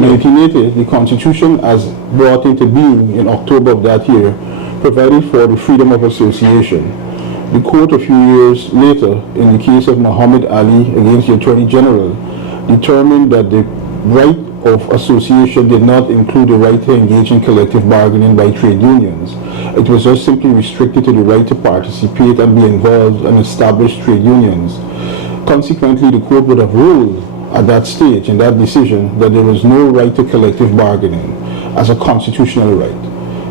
In 1980, the Constitution, as brought into being in October of that year, provided for the freedom of association. The court a few years later, in the case of Muhammad Ali against the Attorney General, determined that the right of association did not include the right to engage in collective bargaining by trade unions. It was just simply restricted to the right to participate and be involved in established trade unions. Consequently, the court would have ruled at that stage, in that decision, that there was no right to collective bargaining as a constitutional right.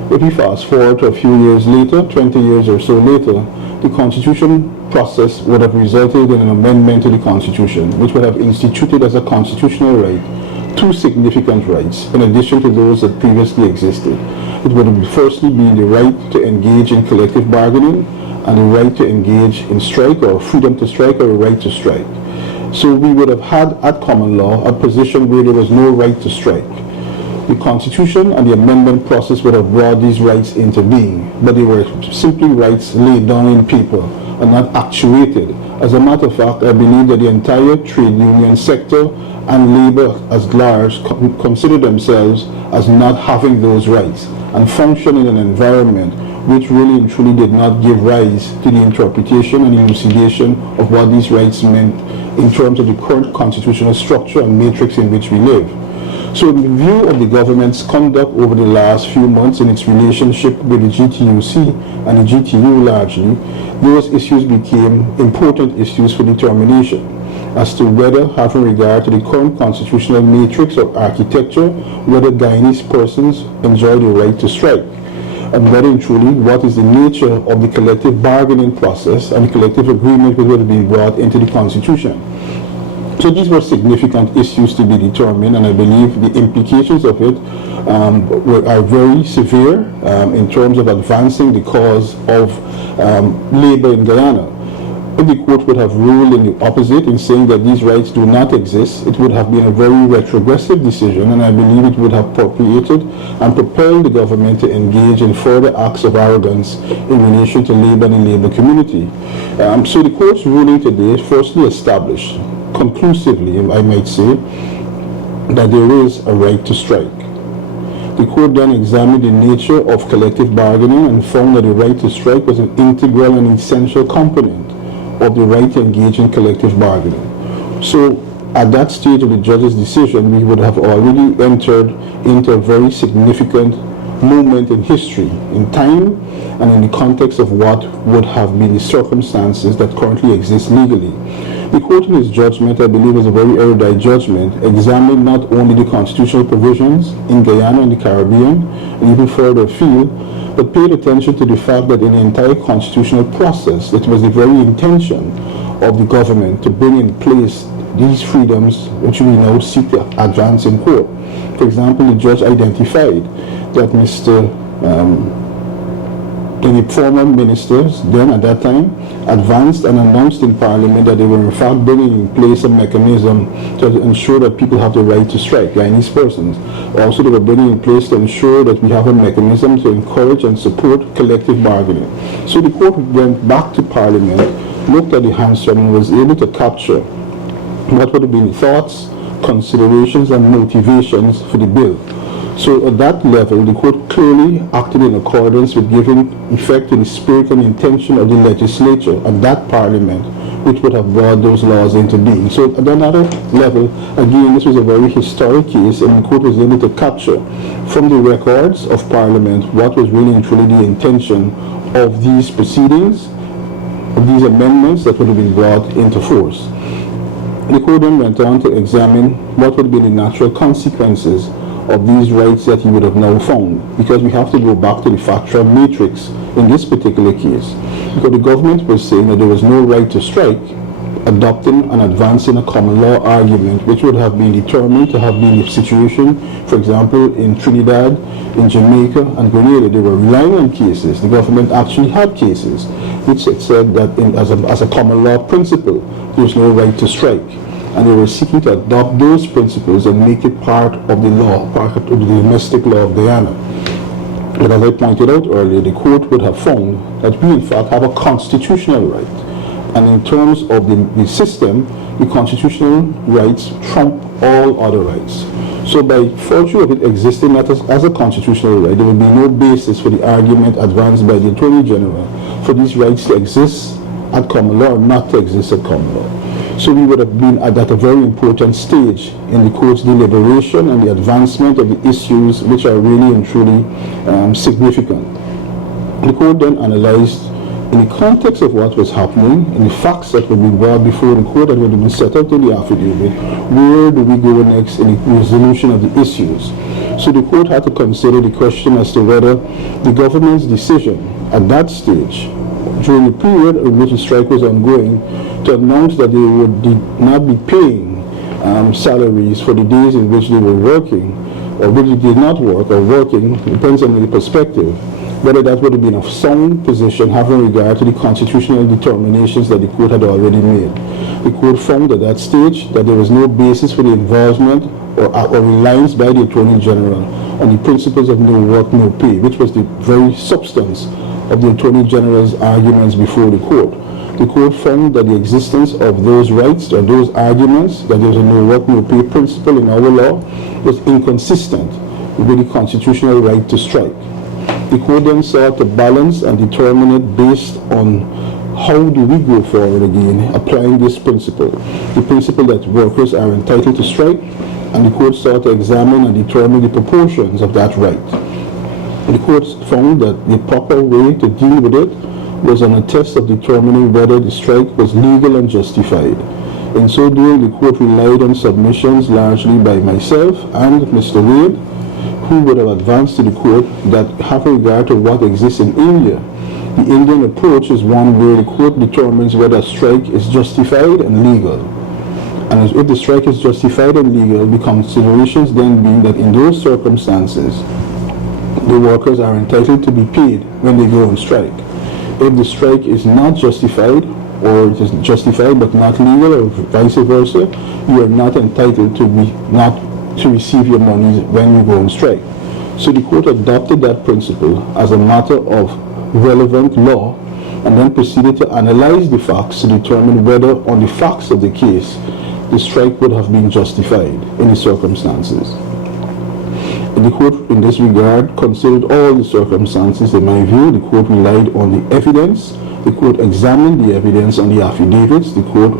If we fast forward to a few years later, 20 years or so later, the constitution process would have resulted in an amendment to the Constitution, which would have instituted as a constitutional right two significant rights, in addition to those that previously existed. It would have firstly been the right to engage in collective bargaining and the right to engage in strike, or freedom to strike, or a right to strike. So we would have had at common law a position where there was no right to strike. The Constitution and the amendment process would have brought these rights into being, but they were simply rights laid down in paper and not actuated. As a matter of fact, I believe that the entire trade union sector and labor as large consider themselves as not having those rights and function in an environment which really and truly did not give rise to the interpretation and elucidation of what these rights meant in terms of the current constitutional structure and matrix in which we live. So in view of the government's conduct over the last few months in its relationship with the GTUC and the GTU largely, those issues became important issues for determination as to whether, having regard to the current constitutional matrix or architecture, whether Guyanese persons enjoy the right to strike, and whether and truly what is the nature of the collective bargaining process and the collective agreement which would have been brought into the Constitution. So these were significant issues to be determined, and I believe the implications of it are very severe in terms of advancing the cause of labor in Guyana. If the court would have ruled in the opposite, in saying that these rights do not exist, it would have been a very retrogressive decision, and I believe it would have appropriated and propelled the government to engage in further acts of arrogance in relation to labor and the labor community. So the court's ruling today firstly established conclusively, I might say, that there is a right to strike. The court then examined the nature of collective bargaining and found that the right to strike was an integral and essential component of the right to engage in collective bargaining. So at that stage of the judge's decision, we would have already entered into a very significant moment in history, in time, and in the context of what would have been the circumstances that currently exist legally. The court in its judgment, I believe, is a very erudite judgment, examined not only the constitutional provisions in Guyana and the Caribbean, and even further afield, but paid attention to the fact that in the entire constitutional process, it was the very intention of the government to bring in place these freedoms which we now seek to advance in court. For example, the judge identified that the former ministers then at that time advanced and announced in Parliament that they were in fact bringing in place a mechanism to ensure that people have the right to strike, Guyanese persons. Also, they were bringing in place to ensure that we have a mechanism to encourage and support collective bargaining. So the court went back to Parliament, looked at the hamstring, and was able to capture what would have been thoughts, considerations, and motivations for the bill. So at that level, the court clearly acted in accordance with giving effect to the spirit and intention of the legislature and that Parliament, which would have brought those laws into being. So at another level, again, this was a very historic case, and the court was able to capture from the records of Parliament what was really and truly the intention of these proceedings, of these amendments that would have been brought into force. The court then went on to examine what would be the natural consequences of these rights that he would have now found, because we have to go back to the factual matrix in this particular case, because the government was saying that there was no right to strike, adopting and advancing a common law argument which would have been determined to have been the situation, for example, in Trinidad, in Jamaica, and Grenada. They were relying on cases. The government actually had cases which it said that as a common law principle, there was no right to strike. And they were seeking to adopt those principles and make it part of the law, part of the domestic law of Guyana. But as I pointed out earlier, the court would have found that we in fact have a constitutional right. And in terms of the system, the constitutional rights trump all other rights. So by virtue of it existing not as a constitutional right, there would be no basis for the argument advanced by the Attorney General for these rights to exist at common law or not to exist at common law. So we would have been at a very important stage in the court's deliberation and the advancement of the issues which are really and truly significant. The court then analyzed, in the context of what was happening, in the facts that were being brought before the court that would have been set out in the affidavit, where do we go next in the resolution of the issues. So the court had to consider the question as to whether the government's decision at that stage, during the period in which the strike was ongoing, to announce that they would not be paying salaries for the days in which they were working, or which they did not work or working, depends on the perspective, whether that would have been a sound position having regard to the constitutional determinations that the court had already made. The court found at that stage that there was no basis for the involvement or reliance by the Attorney General on the principles of no work, no pay, which was the very substance of the Attorney General's arguments before the court. The court found that the existence of those rights or those arguments, that there was a no work, no pay principle in our law, was inconsistent with the constitutional right to strike. The court then sought to balance and determine it based on how do we go forward again, applying this principle, the principle that workers are entitled to strike, and the court sought to examine and determine the proportions of that right. The court found that the proper way to deal with it was on a test of determining whether the strike was legal and justified. In so doing, the court relied on submissions largely by myself and Mr. Wade, who would have advanced to the court that have regard to what exists in India. The Indian approach is one where the court determines whether a strike is justified and legal. And if the strike is justified and legal, the considerations then being that in those circumstances, the workers are entitled to be paid when they go on strike. If the strike is not justified, or it is justified but not legal, or vice versa, you are not entitled to receive your money when you go on strike. So the court adopted that principle as a matter of relevant law and then proceeded to analyze the facts to determine whether on the facts of the case the strike would have been justified in the circumstances. The court in this regard considered all the circumstances. In my view, the court relied on the evidence, the court examined the evidence on the affidavits, the court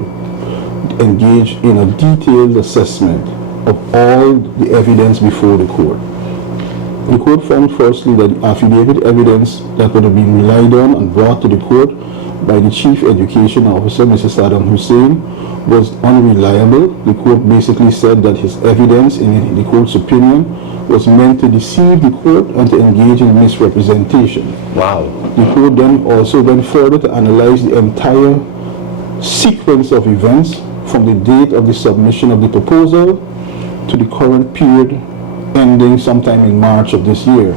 engaged in a detailed assessment of all the evidence before the court. The court found firstly that the affidavit evidence that would have been relied on and brought to the court by the Chief Education Officer, Mr. Saddam Hussein, was unreliable. The court basically said that his evidence, in the court's opinion, was meant to deceive the court and to engage in misrepresentation. Wow. The court then also went further to analyze the entire sequence of events from the date of the submission of the proposal to the current period ending sometime in March of this year.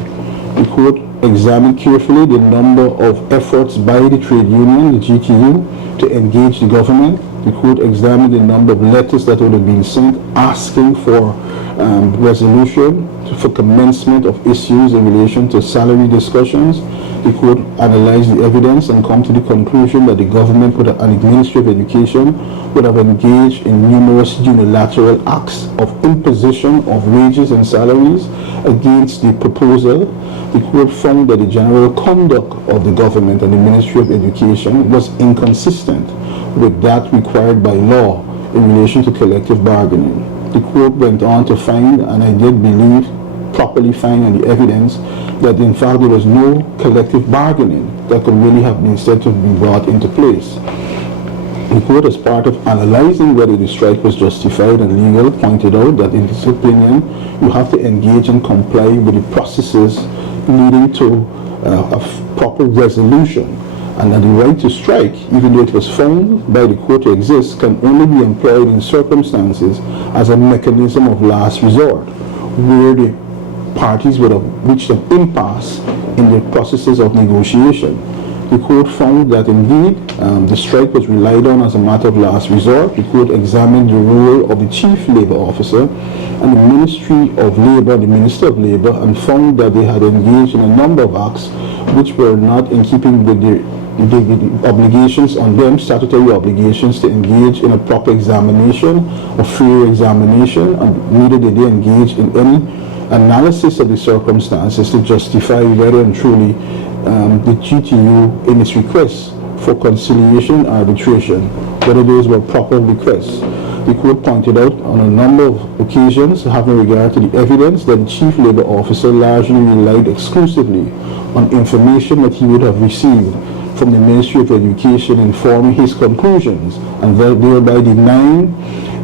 The court examined carefully the number of efforts by the trade union, the GTU, to engage the government. The court examined the number of letters that would have been sent asking for resolution, for commencement of issues in relation to salary discussions. The court analyzed the evidence and come to the conclusion that the government and the Ministry of Education would have engaged in numerous unilateral acts of imposition of wages and salaries against the proposal. The court found that the general conduct of the government and the Ministry of Education was inconsistent with that required by law in relation to collective bargaining. The court went on to find, and I did believe, properly find in the evidence, that in fact there was no collective bargaining that could really have been said to have been brought into place. The court, as part of analyzing whether the strike was justified and legal, pointed out that in its opinion, you have to engage and comply with the processes leading to a proper resolution, and that the right to strike, even though it was found by the court to exist, can only be employed in circumstances as a mechanism of last resort, where the parties would have reached an impasse in the processes of negotiation. The court found that indeed the strike was relied on as a matter of last resort. The court examined the role of the Chief Labor Officer and the Ministry of Labor, the Minister of Labor, and found that they had engaged in a number of acts which were not in keeping with the the obligations on them, statutory obligations to engage in a proper examination, a fair examination, and neither did they engage in any analysis of the circumstances to justify whether and truly the GTU in its requests for conciliation and arbitration, whether those were proper requests. The court pointed out on a number of occasions, having regard to the evidence, that the chief labor officer largely relied exclusively on information that he would have received from the Ministry of Education informing his conclusions, and thereby denying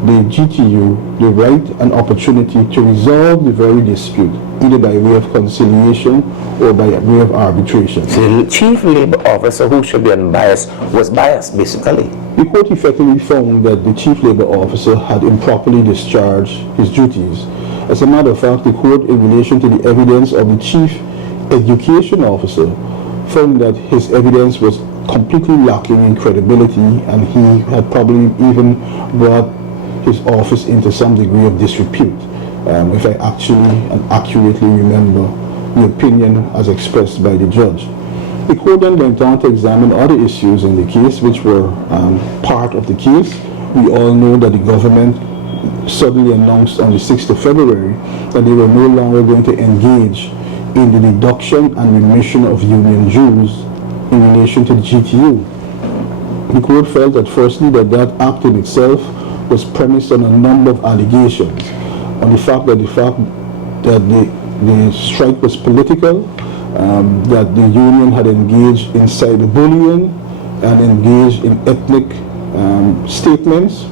the GTU the right and opportunity to resolve the very dispute, either by way of conciliation or by way of arbitration. So the chief labor officer, who should be unbiased, was biased, basically. The court effectively found that the chief labor officer had improperly discharged his duties. As a matter of fact, the court, in relation to the evidence of the chief education officer, found that his evidence was completely lacking in credibility, and he had probably even brought his office into some degree of disrepute, if I actually and accurately remember the opinion as expressed by the judge. The court then went on to examine other issues in the case which were part of the case. We all know that the government suddenly announced on the 6th of February that they were no longer going to engage in the deduction and remission of union dues in relation to the GTU. The court felt that firstly that act in itself was premised on a number of allegations, on the fact that the strike was political, that the union had engaged in cyberbullying and engaged in ethnic statements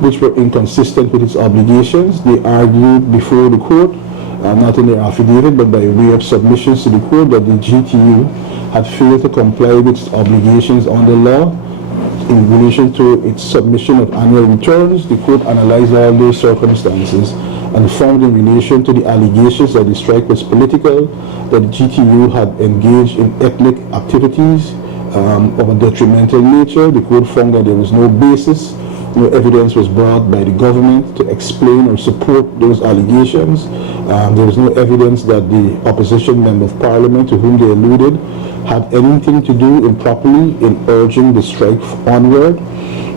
which were inconsistent with its obligations. They argued before the court, not in their affidavit but by way of submissions to the court, that the GTU had failed to comply with its obligations under law in relation to its submission of annual returns. The court analyzed all those circumstances and found, in relation to the allegations that the strike was political, that the GTU had engaged in ethnic activities of a detrimental nature. The court found that there was no basis, no evidence was brought by the government to explain or support those allegations. There was no evidence that the opposition member of parliament to whom they alluded had anything to do improperly in urging the strike onward.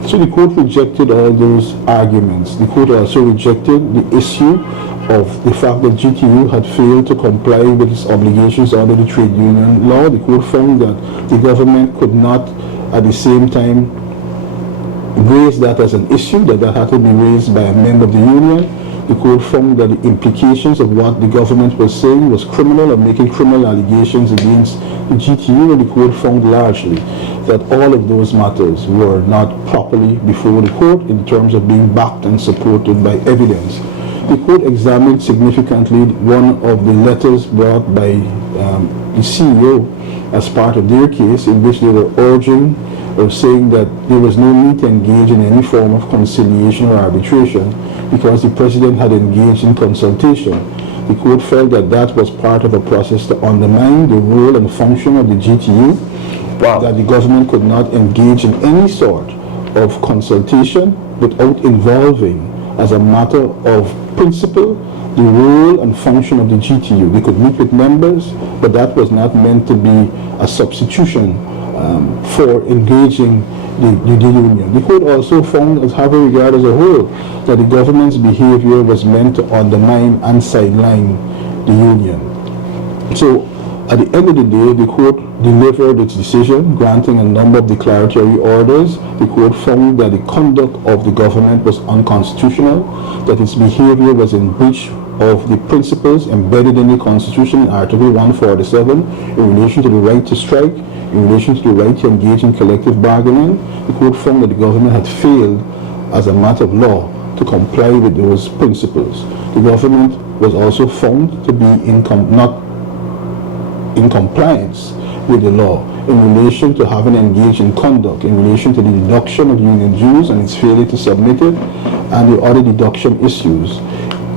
So the court rejected all those arguments. The court also rejected the issue of the fact that GTU had failed to comply with its obligations under the trade union law. The court found that the government could not at the same time raise that as an issue, that had to be raised by a member of the union. The court found that the implications of what the government was saying was criminal, and making criminal allegations against the GTU, and the court found largely that all of those matters were not properly before the court in terms of being backed and supported by evidence. The court examined significantly one of the letters brought by the CEO as part of their case, in which they were urging or saying that there was no need to engage in any form of conciliation or arbitration because the president had engaged in consultation. The court felt that that was part of a process to undermine the role and function of the GTU, that the government could not engage in any sort of consultation without involving, as a matter of principle, the role and function of the GTU. They could meet with members, but that was not meant to be a substitution for engaging the union. The court also found, as having regard as a whole, that the government's behavior was meant to undermine and sideline the union. So at the end of the day, the court delivered its decision, granting a number of declaratory orders. The court found that the conduct of the government was unconstitutional, that its behavior was in breach of the principles embedded in the Constitution in Article 147 in relation to the right to strike, in relation to the right to engage in collective bargaining. The court found that the government had failed as a matter of law to comply with those principles. The government was also found to be not in compliance with the law in relation to having engaged in conduct in relation to the deduction of union dues and its failure to submit it, and the other deduction issues.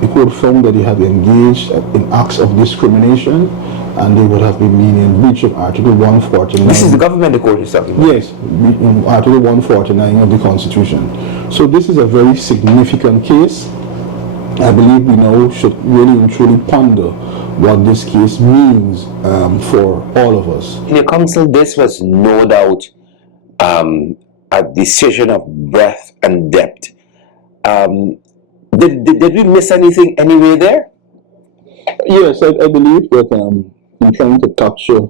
The court found that they had engaged in acts of discrimination, and they would have been in breach of Article 149. This is the government the court is talking about? Yes, in Article 149 of the Constitution. So this is a very significant case. I believe we now should really and truly ponder what this case means for all of us. In the council, this was no doubt a decision of breadth and depth. Did we miss anything anyway there? Yes, I believe that in trying to capture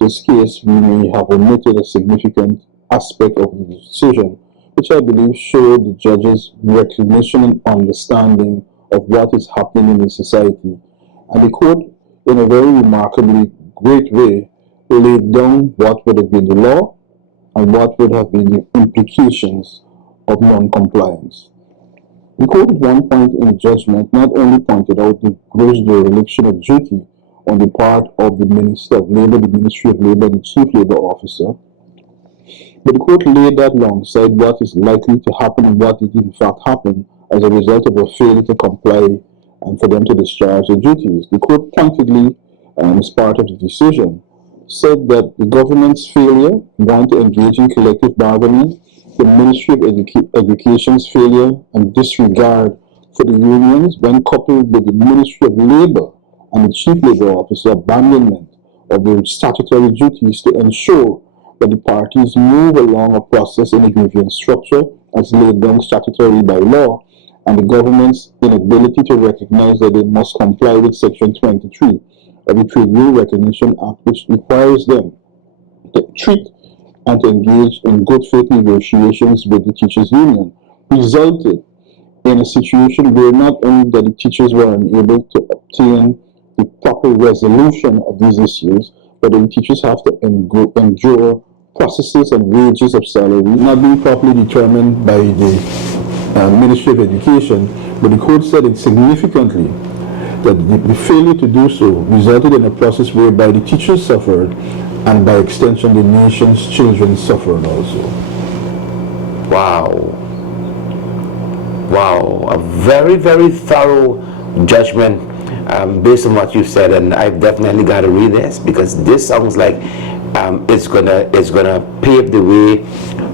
this case, we may have omitted a significant aspect of the decision, which I believe showed the judge's recognition and understanding of what is happening in the society. And the court, in a very remarkably great way, laid down what would have been the law and what would have been the implications of non-compliance. The court at one point in the judgment not only pointed out the gross dereliction of duty on the part of the Minister of Labour, the Ministry of Labour, and the Chief Labour Officer, but the court laid that alongside what is likely to happen and what did in fact happen as a result of a failure to comply and for them to discharge their duties. The court pointedly, as part of the decision, said that the government's failure to engage in collective bargaining, the Ministry of Education's failure and disregard for the unions, when coupled with the Ministry of Labour and the Chief Labour Officer abandonment of their statutory duties to ensure that the parties move along a process in a grievance structure as laid down statutorily by law, and the government's inability to recognize that they must comply with Section 23 of the Trade Union Recognition Act, which requires them to treat and to engage in good faith negotiations with the teachers union, resulted in a situation where not only that the teachers were unable to obtain the proper resolution of these issues, but the teachers have to endure processes and wages of salary not being properly determined by the Ministry of Education. But the court said it significantly that the failure to do so resulted in a process whereby the teachers suffered and by extension the nation's children suffered also. Wow. Wow, a very, very thorough judgment based on what you said, and I've definitely got to read this because this sounds like it's gonna pave the way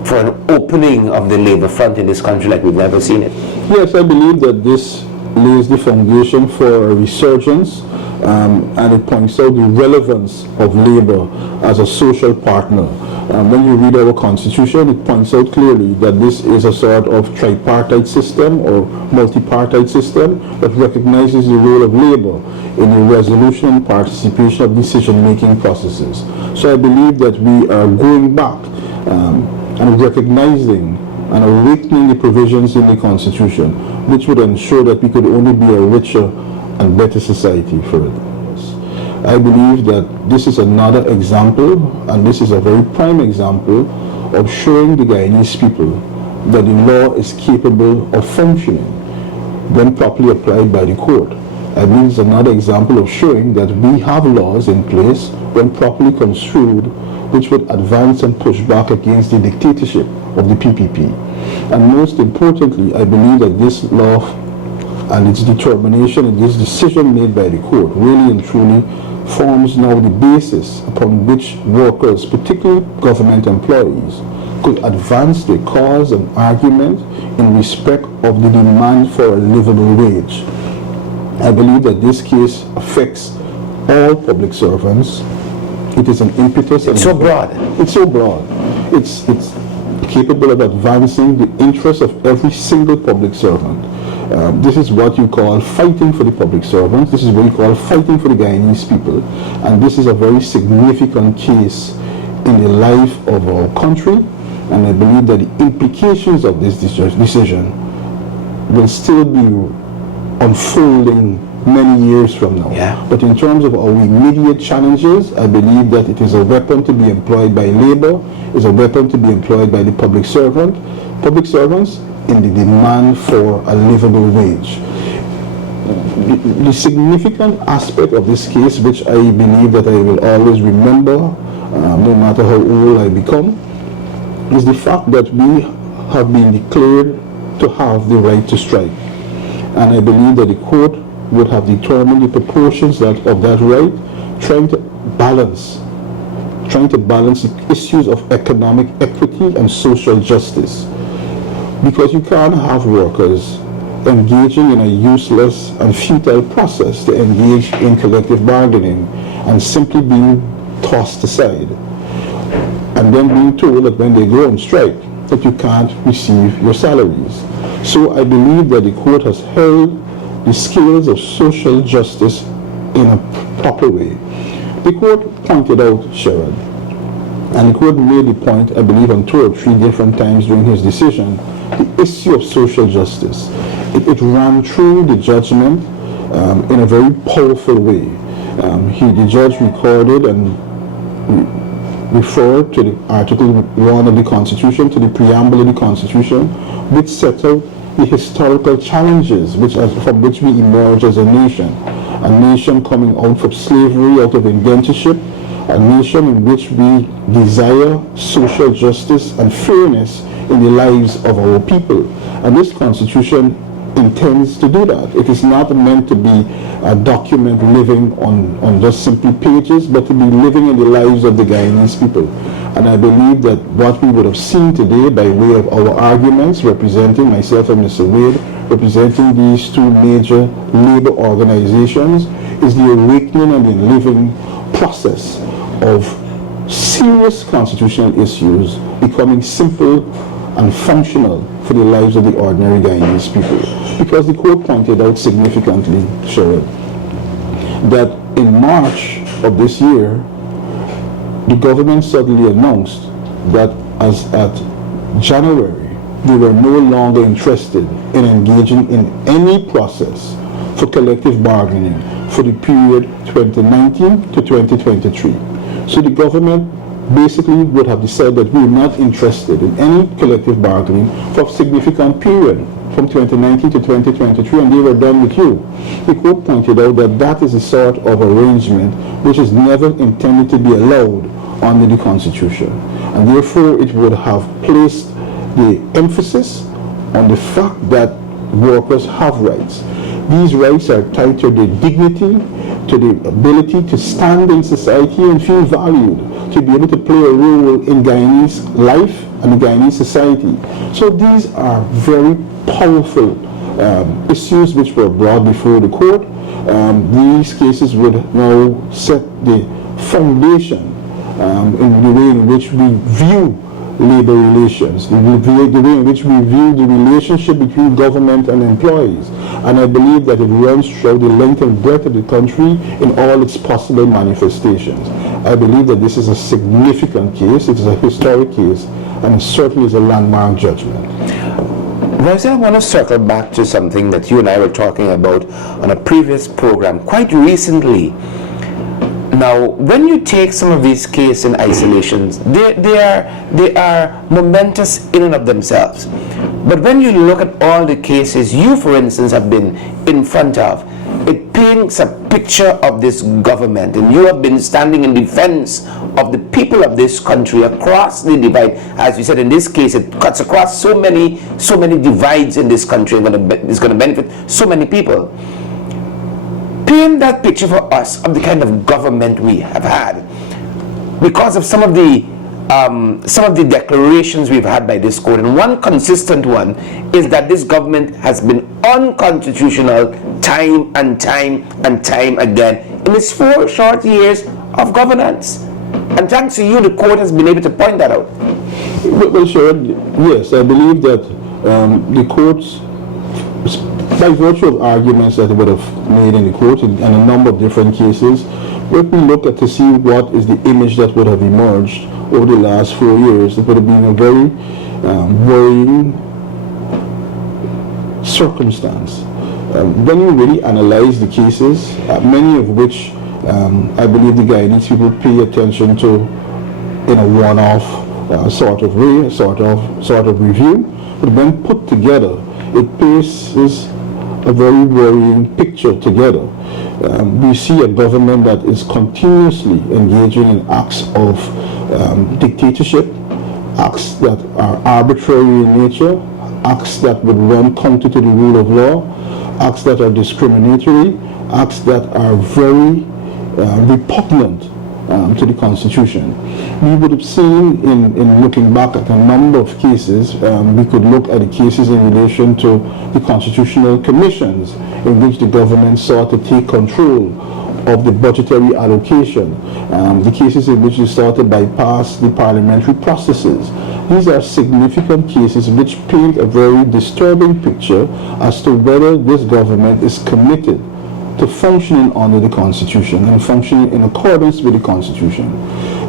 for an opening of the labor front in this country like we've never seen it. Yes, I believe that this lays the foundation for a resurgence, and it points out the relevance of labor as a social partner. When you read our constitution, it points out clearly that this is a sort of tripartite system or multi-partite system that recognizes the role of labor in the resolution and participation of decision-making processes. So I believe that we are going back and recognizing and awakening the provisions in the Constitution, which would ensure that we could only be a richer and better society for it. I believe that this is another example, and this is a very prime example of showing the Guyanese people that the law is capable of functioning when properly applied by the court. I believe it's another example of showing that we have laws in place when properly construed which would advance and push back against the dictatorship of the PPP. And most importantly, I believe that this law and its determination and this decision made by the court really and truly forms now the basis upon which workers, particularly government employees, could advance their cause and argument in respect of the demand for a livable wage. I believe that this case affects all public servants. It is an impetus. It's so broad. It's so broad. It's capable of advancing the interests of every single public servant. This is what you call fighting for the public servants. This is what you call fighting for the Guyanese people. And this is a very significant case in the life of our country. And I believe that the implications of this decision will still be unfolding many years from now. Yeah. But in terms of our immediate challenges, I believe that it is a weapon to be employed by labor, is a weapon to be employed by the public servants in the demand for a livable wage. The significant aspect of this case, which I believe that I will always remember, no matter how old I become, is the fact that we have been declared to have the right to strike. And I believe that the court would have determined the proportions of that right, trying to balance the issues of economic equity and social justice. Because you can't have workers engaging in a useless and futile process to engage in collective bargaining and simply being tossed aside, and then being told that when they go on strike that you can't receive your salaries. So I believe that the court has held the scales of social justice in a proper way. The court pointed out, Sherrod, and the court made the point, I believe, on 2 or 3 different times during his decision, the issue of social justice. It ran through the judgment in a very powerful way. The judge recorded and referred to the Article 1 of the Constitution, to the preamble of the Constitution, which set out the historical challenges from which we emerge as a nation coming out from slavery, out of indentureship, a nation in which we desire social justice and fairness in the lives of our people. And this Constitution intends to do that. It is not meant to be a document living on just simply pages, but to be living in the lives of the Guyanese people. And I believe that what we would have seen today by way of our arguments, representing myself and Mr. Wade, representing these 2 major labor organizations, is the awakening and the living process of serious constitutional issues becoming simple and functional for the lives of the ordinary Guyanese people. Because the court pointed out significantly, Sherrod, that in March of this year, the government suddenly announced that as at January, they were no longer interested in engaging in any process for collective bargaining for the period 2019 to 2023. So the government basically would have decided that we are not interested in any collective bargaining for a significant period from 2019 to 2023, and they were done with you. The court pointed out that that is a sort of arrangement which is never intended to be allowed under the Constitution, and therefore it would have placed the emphasis on the fact that workers have rights. These rights are tied to their dignity, to the ability to stand in society and feel valued, to be able to play a role in Guyanese life and the Guyanese society. So these are very powerful issues which were brought before the court. These cases would now set the foundation in the way in which we view labor relations, the way in which we view the relationship between government and employees. And I believe that it runs throughout the length and breadth of the country in all its possible manifestations. I believe that this is a significant case, it is a historic case, and it certainly is a landmark judgment. Roysdale, I want to circle back to something that you and I were talking about on a previous program quite recently. Now, when you take some of these cases in isolations, they are momentous in and of themselves. But when you look at all the cases you, for instance, have been in front of, it paints a picture of this government, and you have been standing in defense of the people of this country across the divide. As you said, in this case, it cuts across so many divides in this country, and it's going to benefit so many people. Paint that picture for us of the kind of government we have had, because of some of the declarations we've had by this court. And one consistent one is that this government has been unconstitutional time and time again in its 4 short years of governance. And thanks to you, the court has been able to point that out. Well, sure, yes, I believe that the courts, by virtue of arguments that they would have made in the court in a number of different cases, what we look at to see what is the image that would have emerged over the last 4 years, it would have been a very worrying circumstance. When you really analyze the cases, many of which I believe the Guyanese people pay attention to in a one-off sort of way, sort of review, but when put together, it places a very worrying picture together. We see a government that is continuously engaging in acts of dictatorship, acts that are arbitrary in nature, acts that would run counter to the rule of law, acts that are discriminatory, acts that are very repugnant to the Constitution. We would have seen in looking back at a number of cases, we could look at the cases in relation to the constitutional commissions in which the government sought to take control of the budgetary allocation, the cases in which they sought to bypass the parliamentary processes. These are significant cases which paint a very disturbing picture as to whether this government is committed to functioning under the Constitution and functioning in accordance with the Constitution.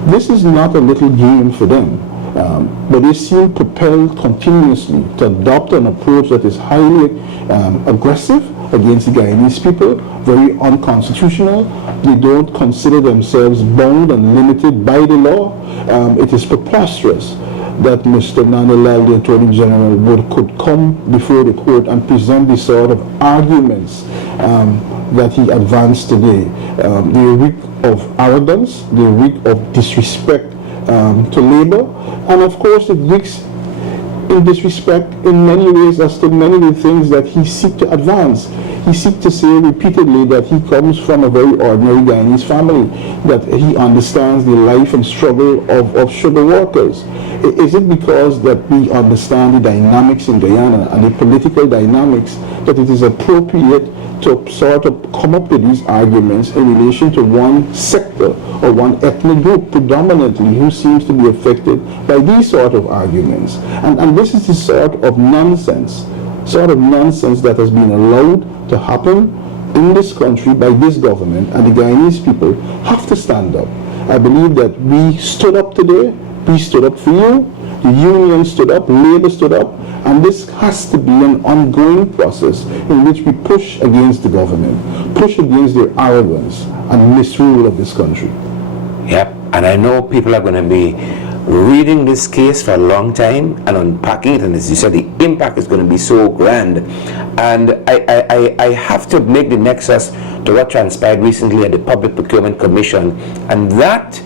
This is not a little game for them, but they seem propelled continuously to adopt an approach that is highly aggressive against the Guyanese people, very unconstitutional. They don't consider themselves bound and limited by the law. It is preposterous that Mr. Nanalal, the Attorney General, could come before the court and present the sort of arguments that he advanced today. They reek of arrogance, they reek of disrespect to labor, and of course it reeks in disrespect in many ways as to many of the things that he seeks to advance. He seeks to say repeatedly that he comes from a very ordinary Guyanese family, that he understands the life and struggle of sugar workers. Is it because that we understand the dynamics in Guyana and the political dynamics that it is appropriate to sort of come up with these arguments in relation to one sector or one ethnic group predominantly who seems to be affected by these sort of arguments? And this is the sort of nonsense that has been allowed to happen in this country by this government, and the Guyanese people have to stand up. I believe that we stood up today, we stood up for you, the union stood up, labor stood up, and this has to be an ongoing process in which we push against the government, push against their arrogance and misrule of this country. Yep, and I know people are going to be reading this case for a long time and unpacking it, and as you said, the impact is going to be so grand. And I have to make the nexus to what transpired recently at the Public Procurement Commission, and that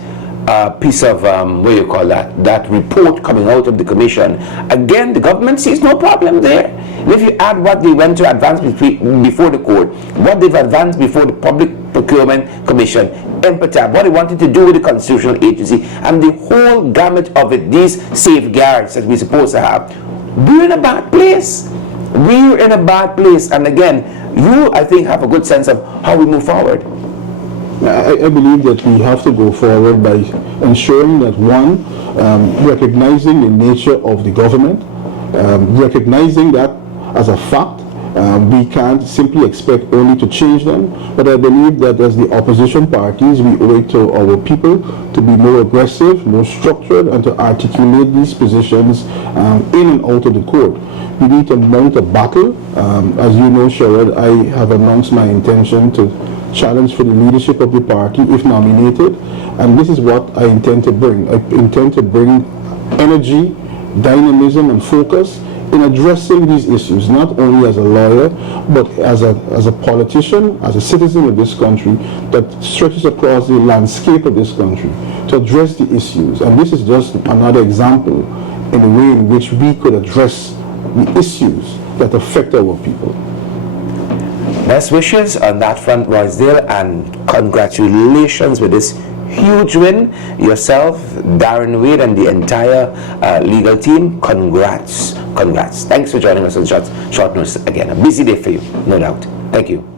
piece of that report coming out of the commission. Again, the government sees no problem there. And if you add what they went to advance before the court, what they've advanced before the Public Procurement Commission, MPTAB, what they wanted to do with the constitutional agency, and the whole gamut of it, these safeguards that we're supposed to have, we're in a bad place. We're in a bad place. And again, you, I think, have a good sense of how we move forward. I believe that we have to go forward by ensuring that, one, recognizing the nature of the government, recognizing that as a fact. We can't simply expect only to change them, but I believe that as the opposition parties, we owe it to our people to be more aggressive, more structured, and to articulate these positions in and out of the court. We need to mount a battle. As you know, Sherrod, I have announced my intention to challenge for the leadership of the party if nominated, and this is what I intend to bring. I intend to bring energy, dynamism, and focus in addressing these issues, not only as a lawyer, but as a politician, as a citizen of this country that stretches across the landscape of this country to address the issues. And this is just another example in the way in which we could address the issues that affect our people. Best wishes on that front, Roysdale, and congratulations with this huge win. Yourself, Darren Wade, and the entire legal team, congrats. Thanks for joining us on short notice again. A busy day for you, no doubt. Thank you.